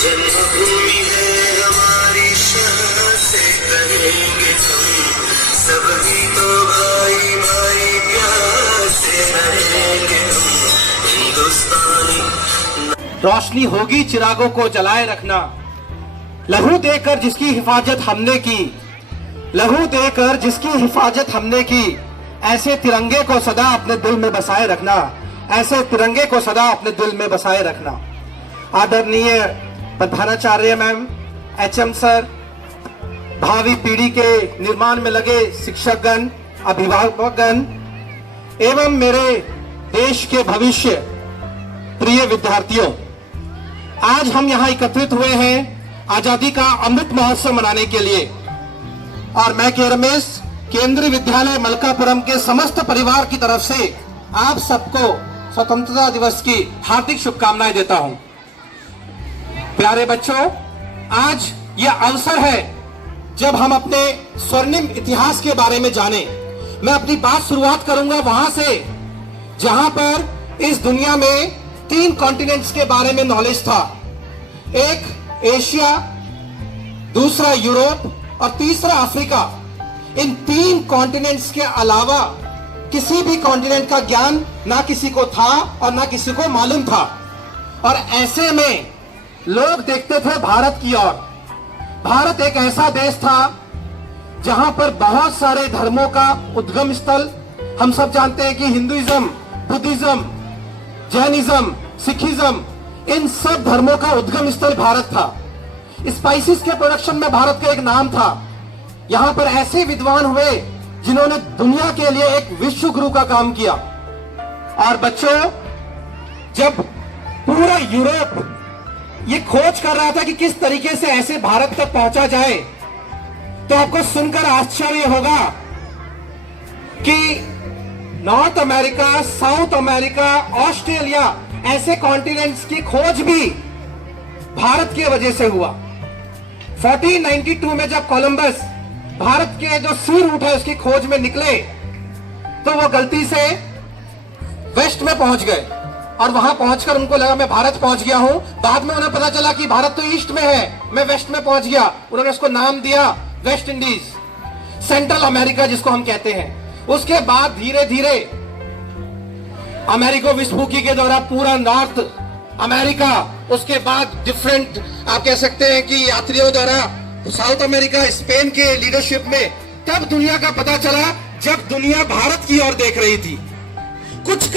जन्मभूमि है हमारी शान से कहेंगे हम, सभी तो भाई भाई प्यार से रहेंगे हम हिंदुस्तानी। रोशनी होगी चिरागों को जलाए रखना, लहू देकर जिसकी हिफाजत हमने की, लहू देकर जिसकी हिफाजत हमने की, ऐसे तिरंगे को सदा अपने दिल में बसाए रखना, ऐसे तिरंगे को सदा अपने दिल में बसाए रखना। आदरणीय प्रधानाचार्य मैम, एचएम सर, भावी पीढ़ी के निर्माण में लगे शिक्षकगण, अभिभावकगण एवं मेरे देश के भविष्य प्रिय विद्यार्थियों, आज हम यहाँ एकत्रित हुए हैं आजादी का अमृत महोत्सव मनाने के लिए। और मैं के रमेश केंद्रीय विद्यालय मलकापुरम के समस्त परिवार की तरफ से आप सबको स्वतंत्रता दिवस की हार्दिक शुभकामनाएं देता हूं। प्यारे बच्चों, आज यह अवसर है जब हम अपने स्वर्णिम इतिहास के बारे में जानें। मैं अपनी बात शुरुआत करूंगा वहां से जहां पर इस दुनिया में 3 कॉन्टिनेंट्स के बारे में नॉलेज था। एक एशिया, दूसरा यूरोप और तीसरा अफ्रीका। इन 3 कॉन्टिनेंट्स के अलावा किसी भी कॉन्टिनेंट का ज्ञान ना किसी को था और ना किसी को मालूम था। और ऐसे में लोग देखते थे भारत की ओर। भारत एक ऐसा देश था जहां पर बहुत सारे धर्मों का उद्गम स्थल, हम सब जानते हैं कि हिंदुइज्म, बुद्धिज्म, जैनिज्म, सिखिज्म, इन सब धर्मों का उद्गम स्थल भारत था। स्पाइसेस के प्रोडक्शन में भारत का एक नाम था। यहां पर ऐसे विद्वान हुए जिन्होंने दुनिया के लिए एक विश्व गुरु का काम किया। और बच्चों, जब पूरा यूरोप ये खोज कर रहा था कि किस तरीके से ऐसे भारत तक पहुंचा जाए, तो आपको सुनकर आश्चर्य होगा कि north America, south America, Australia, ऐसे कॉन्टिनेंट्स की खोज भी भारत की वजह से हुआ। 1492 में जब कोलंबस भारत के जो सी रूट है उसकी खोज में निकले, तो वो गलती से वेस्ट में पहुंच गए और वहां पहुंचकर उनको लगा मैं भारत पहुंच गया हूं। बाद में उन्हें पता चला कि भारत तो ईस्ट में है, मैं वेस्ट में पहुंच गया। उन्होंने उसको नाम दिया वेस्ट इंडीज, सेंट्रल अमेरिका जिसको हम कहते हैं। उसके बाद धीरे धीरे अमेरिको विस्पुकी के द्वारा पूरा नॉर्थ अमेरिका, उसके बाद डिफरेंट आप कह सकते हैं कि यात्रियों द्वारा साउथ अमेरिका, स्पेन के लीडरशिप में, तब दुनिया का पता चला जब दुनिया भारत की ओर देख रही थी। कुछ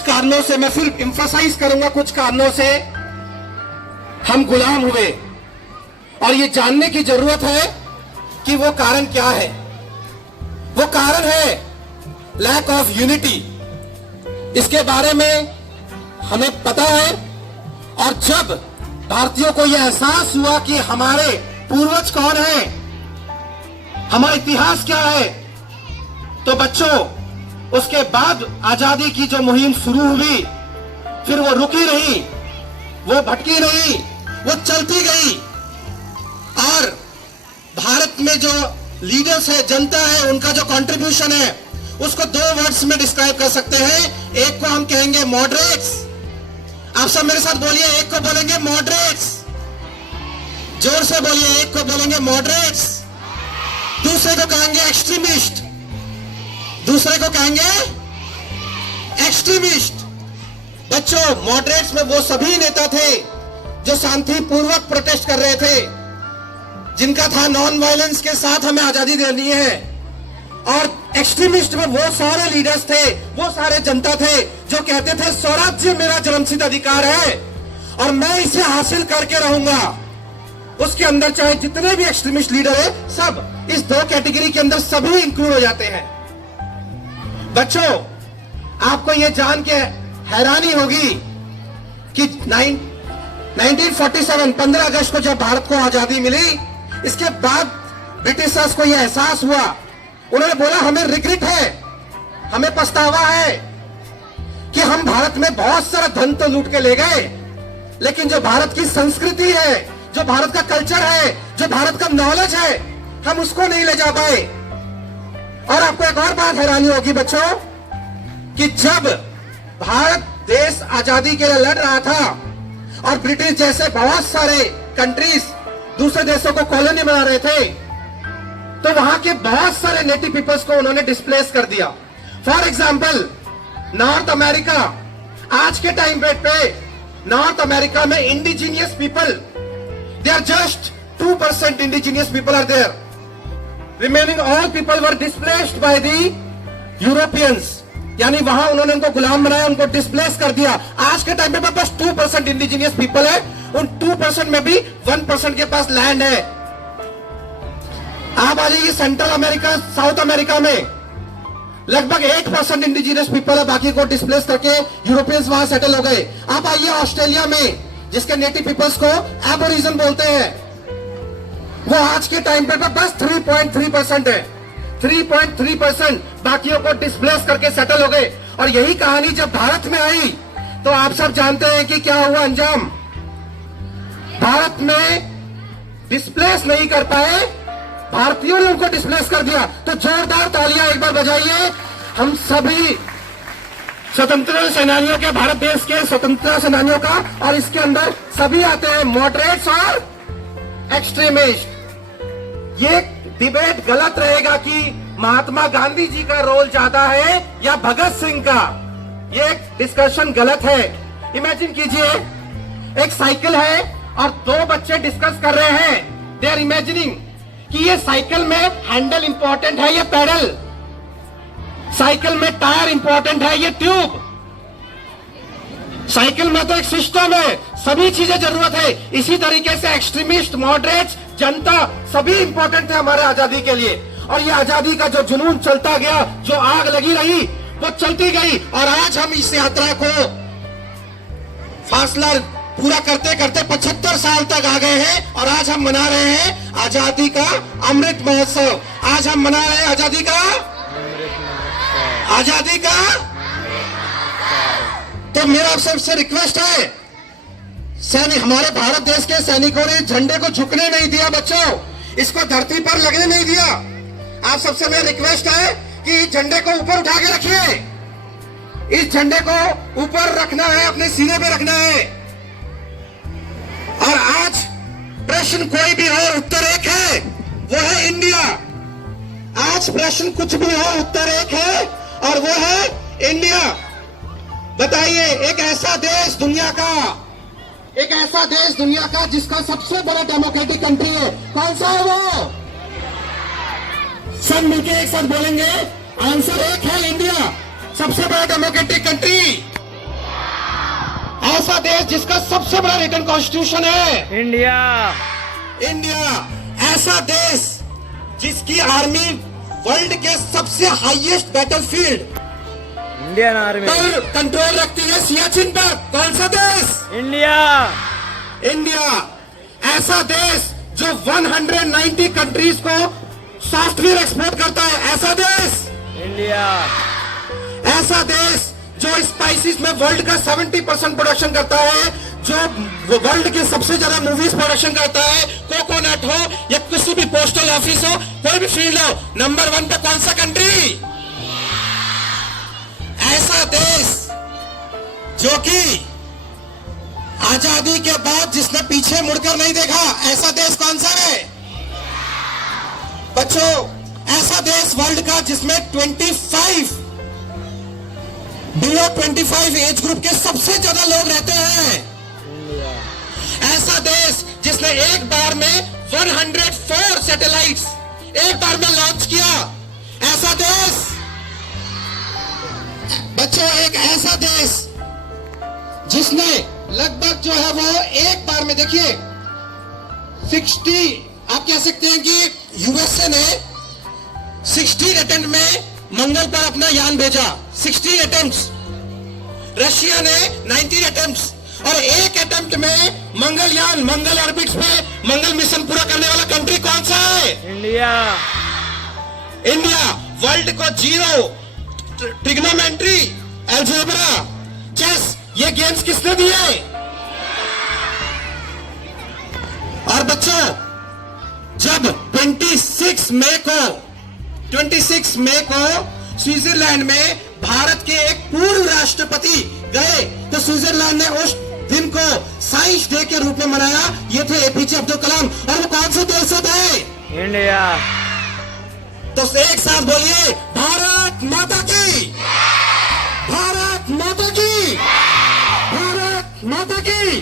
कारणों से मैं सिर्फ एम्फसाइज करूंगा, कुछ कारणों से हम गुलाम हुए और ये जानने की जरूरत है कि वो कारण क्या है। वो कारण है लैक ऑफ यूनिटी। इसके बारे में हमें पता है। और जब भारतीयों को यह एहसास हुआ कि हमारे पूर्वज कौन हैं, हमारा इतिहास क्या है, तो बच्चों उसके बाद आजादी की जो मुहिम शुरू हुई, फिर वो रुकी नहीं, वो भटकी नहीं, वो चलती गई। और भारत में जो लीडर्स है, जनता है, उनका जो कंट्रीब्यूशन है, उसको 2 वर्ड्स में डिस्क्राइब कर सकते हैं। एक को हम कहेंगे मॉडरेट्स। आप सब मेरे साथ बोलिए, एक को बोलेंगे मॉडरेट्स, जोर से बोलिए, एक को बोलेंगे मॉडरेट्स, दूसरे को कहेंगे एक्सट्रीमिस्ट, दूसरे को कहेंगे एक्सट्रीमिस्ट। बच्चों, मॉडरेट्स में वो सभी नेता थे जो शांतिपूर्वक प्रोटेस्ट कर रहे थे, जिनका था नॉन वायलेंस के साथ हमें आजादी देनी है। और एक्सट्रीमिस्ट में वो सारे लीडर्स थे, वो सारे जनता थे जो कहते थे स्वराज्य मेरा जन्मसिद्ध अधिकार है और मैं इसे हासिल करके रहूंगा। उसके अंदर चाहे जितने भी एक्सट्रीमिस्ट लीडर है, सब इस 2 कैटेगरी के अंदर सभी इंक्लूड हो जाते हैं। बच्चों, आपको यह जान के हैरानी होगी कि 1947 15 अगस्त को जब भारत को आजादी मिली, इसके बाद ब्रिटिशर्स को यह एहसास हुआ, उन्होंने बोला हमें रिग्रेट है, हमें पछतावा है कि हम भारत में बहुत सारा धन तो लूट के ले गए, लेकिन जो भारत की संस्कृति है, जो भारत का कल्चर है, जो भारत का नॉलेज है, हम उसको नहीं ले जा पाए। और आपको एक और बात हैरानी होगी बच्चों कि जब भारत देश आजादी के लिए लड़ रहा था और ब्रिटिश जैसे बहुत सारे कंट्रीज दूसरे देशों को कॉलोनी बना रहे थे, तो वहां के बहुत सारे नेटिव पीपल्स को उन्होंने डिस्प्लेस कर दिया। फॉर एग्जाम्पल नॉर्थ अमेरिका, आज के टाइम पे नॉर्थ अमेरिका में indigenous people, they are just 2% indigenous people are there, remaining all people were displaced by the Europeans. यानी वहां उन्होंने उनको गुलाम बनाया, उनको डिस्प्लेस कर दिया। आज के टाइम पे बस 2% इंडिजीनियस पीपल है, उन 2% में भी 1% के पास लैंड है। आप आ जाइए सेंट्रल अमेरिका, साउथ अमेरिका में लगभग 8% इंडिजीनियस पीपल है, बाकी को डिस्प्लेस करके यूरोपियंस वहां सेटल हो गए। आप आइए ऑस्ट्रेलिया में, जिसके नेटिव पीपल्स को एबोरिजन बोलते हैं, वो आज के टाइम पे बस 3.3% है। 3.3% बाकियों को डिस्प्लेस करके सेटल हो गए। और यही कहानी जब भारत में आई तो आप सब जानते हैं कि क्या हुआ अंजाम। भारत में डिस्प्लेस नहीं कर पाए, भारतीयों ने उनको डिस्प्लेस कर दिया। तो जोरदार तालियां एक बार बजाइए हम सभी स्वतंत्रता सेनानियों के, भारत देश के स्वतंत्रता सेनानियों का। और इसके अंदर सभी आते हैं, मॉडरेट्स और एक्सट्रीमिस्ट। ये डिबेट गलत रहेगा कि महात्मा गांधी जी का रोल ज्यादा है या भगत सिंह का, ये डिस्कशन गलत है। इमेजिन कीजिए एक साइकिल है और दो बच्चे डिस्कस कर रहे हैं, दे आर इमेजिनिंग कि ये साइकिल में हैंडल इंपॉर्टेंट है या पैडल, साइकिल में टायर इंपॉर्टेंट है ये ट्यूब। साइकिल में तो एक सिस्टम है, सभी चीजें जरूरत है। इसी तरीके से एक्सट्रीमिस्ट, मॉडरेट्स, जनता सभी इंपॉर्टेंट थे हमारे आजादी के लिए। और ये आजादी का जो जुनून चलता गया, जो आग लगी रही वो चलती गई। और आज हम इस यात्रा को फासला पूरा करते करते 75 साल तक आ गए हैं और आज हम मना रहे हैं आजादी का अमृत महोत्सव। आज हम मना रहे हैं आजादी का तो मेरा आप सबसे रिक्वेस्ट है, सैनिक, हमारे भारत देश के सैनिकों ने झंडे को झुकने नहीं दिया बच्चों, इसको धरती पर लगने नहीं दिया। आप सबसे मेरा रिक्वेस्ट है कि इस झंडे को ऊपर उठा के रखिए, इस झंडे को ऊपर रखना है, अपने सीने पे रखना है। और आज प्रश्न कोई भी हो, उत्तर एक है, वो है इंडिया। आज प्रश्न कुछ भी हो, उत्तर एक है और वो है इंडिया। बताइए, एक ऐसा देश दुनिया का जिसका सबसे बड़ा डेमोक्रेटिक कंट्री है, कौन सा है वो? सब मिलके एक साथ बोलेंगे, आंसर एक है, इंडिया। सबसे बड़ा डेमोक्रेटिक कंट्री, ऐसा देश जिसका सबसे बड़ा रिटन कॉन्स्टिट्यूशन है, इंडिया। ऐसा देश जिसकी आर्मी वर्ल्ड के सबसे हाईएस्ट बैटलफील्ड, इंडियन आर्मी, पर कंट्रोल रखती है सियाचिन पर, कौन सा देश? इंडिया। ऐसा देश जो 190 कंट्रीज को सॉफ्टवेयर एक्सपोर्ट करता है, ऐसा देश इंडिया। ऐसा देश जो स्पाइसेस में वर्ल्ड का 70% प्रोडक्शन करता है, जो वर्ल्ड के सबसे ज्यादा मूवीज प्रोडक्शन करता है, कोकोनट हो या किसी भी पोस्टल ऑफिस हो, कोई भी फील्ड हो, नंबर 1 पे कौन सा कंट्री? ऐसा देश जो कि आजादी के बाद जिसने पीछे मुड़कर नहीं देखा, ऐसा देश कौन सा है बच्चों? ऐसा देश वर्ल्ड का जिसमें 25 बिलो 25 एज ग्रुप के सबसे ज्यादा लोग रहते हैं। ऐसा देश जिसने एक बार में 104 सैटेलाइट्स एक बार में लॉन्च किया, ऐसा देश बच्चों, एक ऐसा देश जिसने लगभग जो है वो एक बार में, देखिए 60, आप कह सकते हैं कि यूएसए ने 16 अटेम्प्ट में मंगल पर अपना यान भेजा, 16 अटेम्प्ट्स। रशिया ने 19 अटेम्प्ट्स, और एक अटेम्प्ट में मंगल ऑर्बिट्स पे मंगल मिशन पूरा करने वाला कंट्री कौन सा है? इंडिया। वर्ल्ड को जीरो, ट्रिग्नोमेट्री, अलजेब्रा, चेस, ये गेम्स किसने दिए? और बच्चों, जब 26 मई को स्विट्जरलैंड में भारत के एक राष्ट्रपति गए तो स्विट्जरलैंड ने उस दिन को साइंस डे के रूप में मनाया। ये थे एपीजे अब्दुल कलाम। और वो कौन से देश से थे? इंडिया। तो एक साथ बोलिए, भारत माता की, भारत माता की, भारत माता की।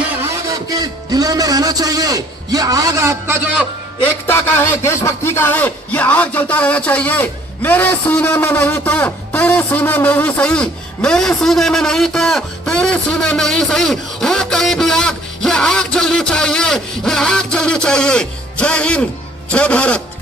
ये आग आपके दिलों में रहना चाहिए। ये आग आपका जो एकता का है, देशभक्ति का है, ये आग जलता रहना चाहिए। मेरे सीने में नहीं तो तेरे सीने में ही सही, मेरे सीने में नहीं तो तेरे सीने में ही सही, हो कहीं भी आग, ये आग जलनी चाहिए, ये आग जलनी चाहिए। जय हिंद, जय भारत।